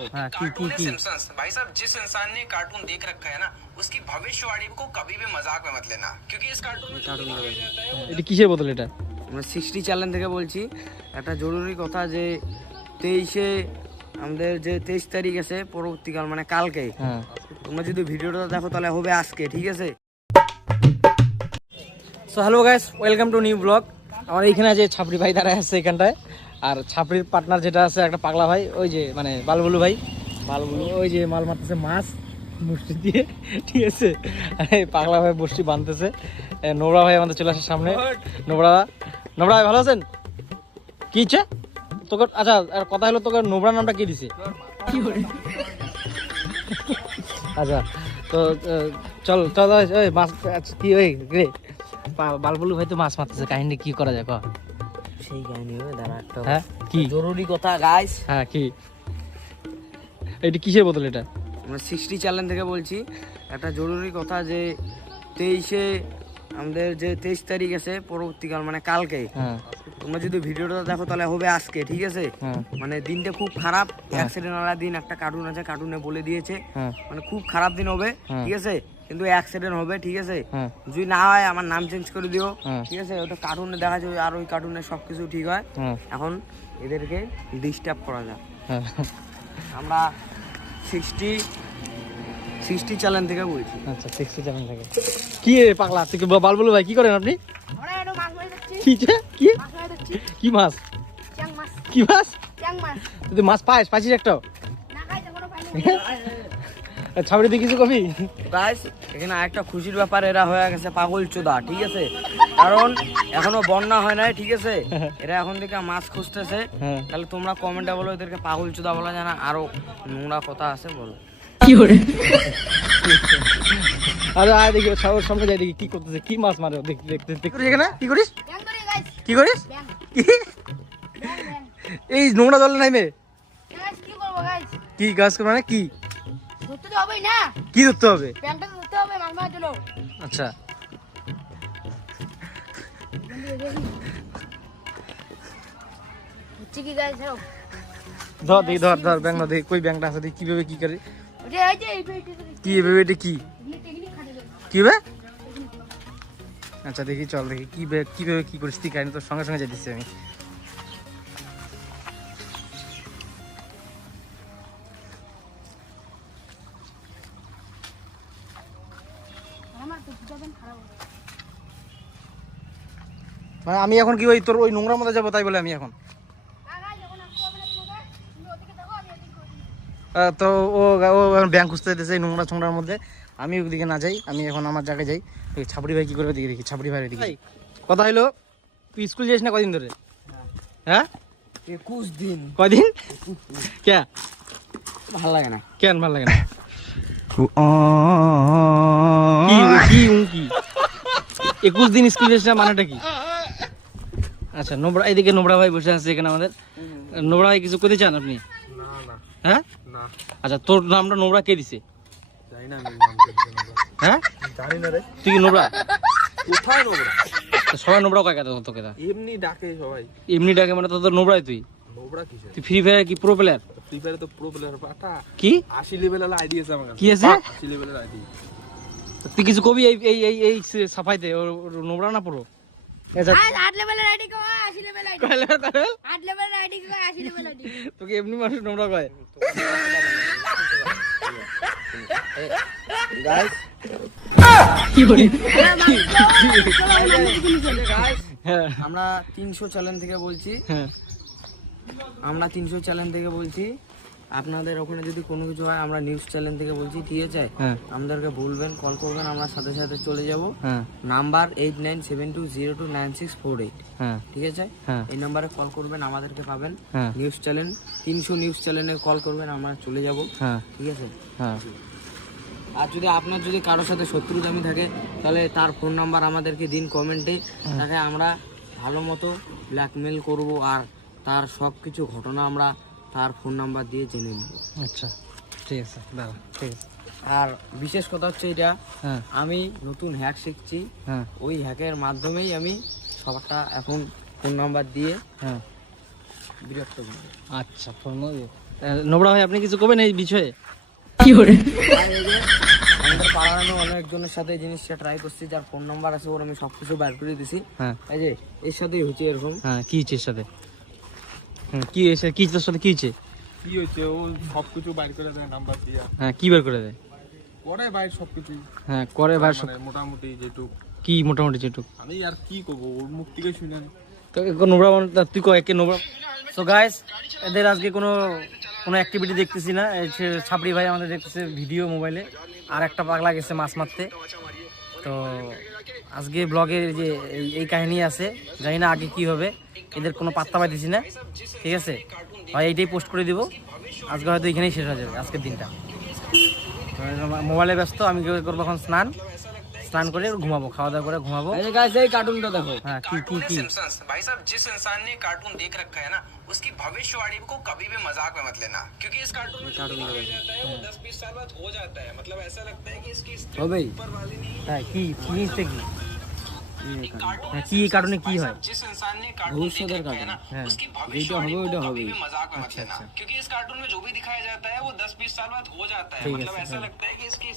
हाँ, कार्टून है सिम्पसन्स। भाई साहब, जिस इंसान ने कार्टून देख रखा है ना, उसकी भविष्यवाणी को कभी भी मजाक में मत लेना, क्योंकि इस कार्टून में এটা কিসের বোতল এটা? আমরা 60 চ্যানেল থেকে বলছি। একটা জরুরি কথা যে 23-এ আমাদের যে 23 তারিখ আছে পরবর্তীকাল মানে কালকে, হ্যাঁ, তোমরা যদি ভিডিওটা দেখো তাহলে হবে আজকে, ঠিক আছে? So hello guys, welcome to new blog. আমার এইখানে যে ছাপড়ি ভাই দাঁড়ায় আছে এখানটায়, আর ছাপড়ির পার্টনার যেটা আছে একটা পাগলা ভাই, ওই যে মানে বালবুলু ভাই, বালবুলু ওই যে মাল মারতেছে মাছ বষ্টি দিয়ে, ঠিক আছে? আর এই পাগলা ভাই বষ্টি বাঁধতেছে। নোবরা ভাই আমাদের চলে আসে সামনে। নোবরা ভাই ভালো আছেন? কি ইচ্ছে তোকে? আচ্ছা, আর কথা হলো, তোকে নোবরা নামটা কে দিছে? আচ্ছা, তো চল চল ওই মাছ কি ওই রে বালবুলু ভাই তো মাছ মারতেছে, কাহিনী কি করা যায়? সেই কাহিনী হবে, দাঁড়া একটা। হ্যাঁ, কি জরুরি কথা গাইস। হ্যাঁ, কি এটা কিসের বোতল এটা? আমরা 60 চ্যানেল থেকে বলছি। একটা জরুরি কথা যে 23-এ আমাদের যে 23 তারিখ আছে পরবর্তীকাল মানে কালকে, হ্যাঁ, তোমরা যদি ভিডিওটা দেখো তাহলে হবে আজকে, ঠিক আছে? হ্যাঁ, মানে দিনটা খুব খারাপ, অ্যাক্সিডেন্ট ওয়ালা দিন। একটা কার্টুন আছে, কার্টুনে বলে দিয়েছে হ্যাঁ, মানে খুব খারাপ দিন হবে, হ্যাঁ। ঠিক আছে? কিন্তু অ্যাক্সিডেন্ট হবে, ঠিক আছে? হ্যাঁ, যদি না হয় আমার নাম চেঞ্জ করে দিও, হ্যাঁ। ঠিক আছে? ওটা কার্টুনে দেখা যাবে, আর ওই কার্টুনে সব কিছু ঠিক হয়। হ্যাঁ, এখন এদেরকে ডিস্টার্ব করা যায়। হ্যাঁ। আমরা 60 চ্যানেল থেকে বলছি। আচ্ছা, 60 চ্যানেল থেকে। কি রে পাগলা, তুই বালবুলু ভাই কি করেন আপনি? আমরা একটু মাছ মারি যাচ্ছি। কি কি মাছ মারি যাচ্ছি। কি মাছ? চ্যাং মাছ। কি মাছ? চ্যাং মাছ। তুই মাছ পাইছিস একটাও? না খাইতে কোনো পাইনি। ছাবড়ি দিয়ে কিছু কবি? গাইস, এখানে আরেকটা খুশির ব্যাপার, এরা হয়ে গেছে পাগল চোদা, ঠিক আছে? কারণ এখনো বন্যা হয় নাই, ঠিক আছে? এরা এখন থেকে মাছ খুঁজতেছে। হ্যাঁ। তাহলে তোমরা কমেন্টে বলো এদেরকে পাগল চোদা বলা যায় না, আরো নোংরা কথা আছে বলো। আরে আয় দেখি, সবার সামনে যাই দেখি কি করতেছে, কি মাছ মারে দেখতে দেখতে দেখতে। এখানে কি করিস? ব্যাং ধরি গাইস। কি করিস? ব্যাং। কি ব্যাং ব্যাং। এই নোংরা জলে নাইমে গাইস কি করব গাইস? কি গাছ মানে কি ধরতে তো হবেই না। কি ধরতে হবে? ব্যাংটা ধরতে হবে মাছ মারার জন্য। আচ্ছা, হচ্ছে কি গাইস? হ্যালো। ধর দেখি, ধর ব্যাং না দেখি, কই ব্যাংটা আছে দেখি কিভাবে কি করে, ওটা এই যে এই পেটে কি এভাবে, এটা কি টেকনিক খাটে দেবে। কি হবে? আচ্ছা দেখি, চল দেখি কিভাবে কি করিস তুই, কাহিনী তোর সঙ্গে সঙ্গে যাই দিচ্ছি আমি। আমার তো দুটাবেন খারাপ হবে। মানে আমি এখন কি ওই তোর ওই নোংরার মধ্যে যাবো তাই বলে আমি এখন? না গাইস এখন আসতে হবে না তোমাকে। তুমি ওদিকে দেখো, আমি এদিকে করি। তো ও ব্যাংক খুঁজতে যেতেছে এই নোংরা ছোংরার মধ্যে, আমি ওদিকে না যাই, আমি এখন আমার জায়গায় যাই। ওই ছাবড়ি ভাই কি করে ওদিকে দেখি, ছাবড়ি ভাই ওদিকে। কথা হলো, তুই স্কুল যাস না কদিন ধরে? হ্যাঁ, 21 দিন। কদিন? কে ভালো লাগে না। কেন ভালো লাগে না? কি কি 21 দিন স্কুল যাস না মানেটা কি? আচ্ছা, নোবরা এদিকে নোবরা ভাই বসে আছে এখানে আমাদের। নোবরা ভাই কিছু করতে চান আপনি? হ্যাঁ, আচ্ছা, তোর নামটা নোবরা কে দিছে? হ্যাঁ, তুই কি নোবরা? কোথায় নোংরা? সবাই নোবরা কয় কথা তোকে? এমনি ডাকে সবাই। এমনি ডাকে মানে তো নোবরাই তুই? নোংরা কিসে? তুই ফ্রি ফায়ার কি প্রো প্লেয়ার? ফ্রি ফায়ারে তো প্রো প্লেয়ার পাটা। কি 80 লেভেলের আইডি আছে আমার কাছে। কি আছে? 80 লেভেলের আইডি। তুই কিছু কবি এই এই এই এই সাফাইতে ওর নোবরা না পুরো? আচ্ছা, গাইস 8 লেভেলের আইডি কো 80 লেভেল আইডি। কয়লা কয়লা 8 লেভেলের আইডি কো 80 লেভেল আইডি। তোকে এমনি মানুষ নোবরা কয়? গাইস, হ্যাঁ, আমরা 300 চ্যানেল থেকে বলছি। হ্যাঁ, আমরা 300 চ্যানেল থেকে বলছি। আপনাদের ওখানে যদি কোনো কিছু হয়, আমরা নিউজ চ্যানেল থেকে বলছি, ঠিক আছে? হ্যাঁ, আমাদেরকে বলবেন, কল করবেন, আমরা সাথে সাথে চলে যাব। হ্যাঁ, নাম্বার 8972029648, হ্যাঁ, ঠিক আছে? হ্যাঁ, এই নাম্বারে কল করবেন, আমাদেরকে পাবেন। হ্যাঁ, নিউজ চ্যানেল 300 নিউজ চ্যানেলে কল করবেন, আমরা চলে যাব, হ্যাঁ, ঠিক আছে? হ্যাঁ, আর যদি আপনার যদি কারোর সাথে শত্রুতামি থাকে, তাহলে তার ফোন নাম্বার আমাদেরকে দিন কমেন্টে, তাকে আমরা ভালো মতো ব্ল্যাকমেল করব, আর তার সব কিছু ঘটনা আমরা তার ফোন নাম্বার দিয়ে জেনে নেব। আচ্ছা ঠিক আছে, দাঁড়া, ঠিক আছে। আর বিশেষ কথা হচ্ছে এটা, হ্যাঁ, আমি নতুন হ্যাক শিখছি। হ্যাঁ, ওই হ্যাকের মাধ্যমেই আমি সবটা এখন ফোন নাম্বার দিয়ে হ্যাঁ, বিরক্ত করব। আচ্ছা, ফোন দিয়ে নোবরা ভাই আপনি কিছু করবেন এই বিষয়ে? আমাদের পাড়ার আমি অনেকজনের সাথে এই জিনিসটা ট্রাই করছি, যার ফোন নাম্বার আছে ওর আমি সবকিছু বের করে দিছি। হ্যাঁ এই যে এর সাথেই হচ্ছে এরকম। হ্যাঁ কি হচ্ছে এর সাথে? কি এসে কি তোর সাথে কি হচ্ছে? কি হয়েছে ও সবকিছু বাইর করে দেয় নাম্বার দিয়ে, হ্যাঁ কি বের করে দেয়? করে বাইর সবকিছু, হ্যাঁ করে ভাই মানে মোটামুটি যেটুক। কি মোটামুটি যেটুক? আমি আর কি করবো, ওর মুখ থেকে শুনেন। তো নোবরা তুই কয় কে নোবরা। সো গাইস এদের আজকে কোনো অ্যাক্টিভিটি দেখতেছি না। এই যে ছাপড়ি ভাই আমাদের দেখতেছে ভিডিও মোবাইলে, আর একটা পাগলা গেছে মাছ মারতে। তো আজকে ব্লগে যে এই কাহিনী আছে, জানি না আগে কি হবে, এদের কোনো পাত্তা পাইতেছি না। ঠিক আছে ভাই, এইটাই পোস্ট করে দিব। আজকে হয়তো এখানেই শেষ হয়ে যাবে আজকের দিনটা। মোবাইলে ব্যস্ত, আমি করবো এখন স্নান করে ঘুমাবো, খাওয়া দাওয়া করে ঘুমাবো। এই যে গাইস এই কার্টুনটা দেখো। হ্যাঁ কি कार्टून है सिम्पसन्स। भाई साहब जिस इंसान ने कार्टून देख रखा है ना, उसकी भविष्यवाणी को कभी भी मजाक में मत लेना, क्योंकि इस कार्टून में जो भी दिखाया जाता है वो 10-20 साल बाद हो जाता है। मतलब ऐसा लगता है कि इसकी হবেই। ऊपर वाली नहीं হ্যাঁ কি জিনিসটা কি? कार्टून হ্যাঁ কি এই কারণে কি হয়? जिस इंसान ने कार्टून देख ভবিষ্যতের रखा है ना, कार्टून। उसकी যেটা भविष्यवाणी হবে को ওটা कभी হবেই। भी मजाक में मत लेना, क्योंकि इस कार्टून में जो भी दिखाया जाता है वो 10-20 साल बाद हो जाता है। ठीक है, मतलब ऐसा ठीक है। लगता है कि इसकी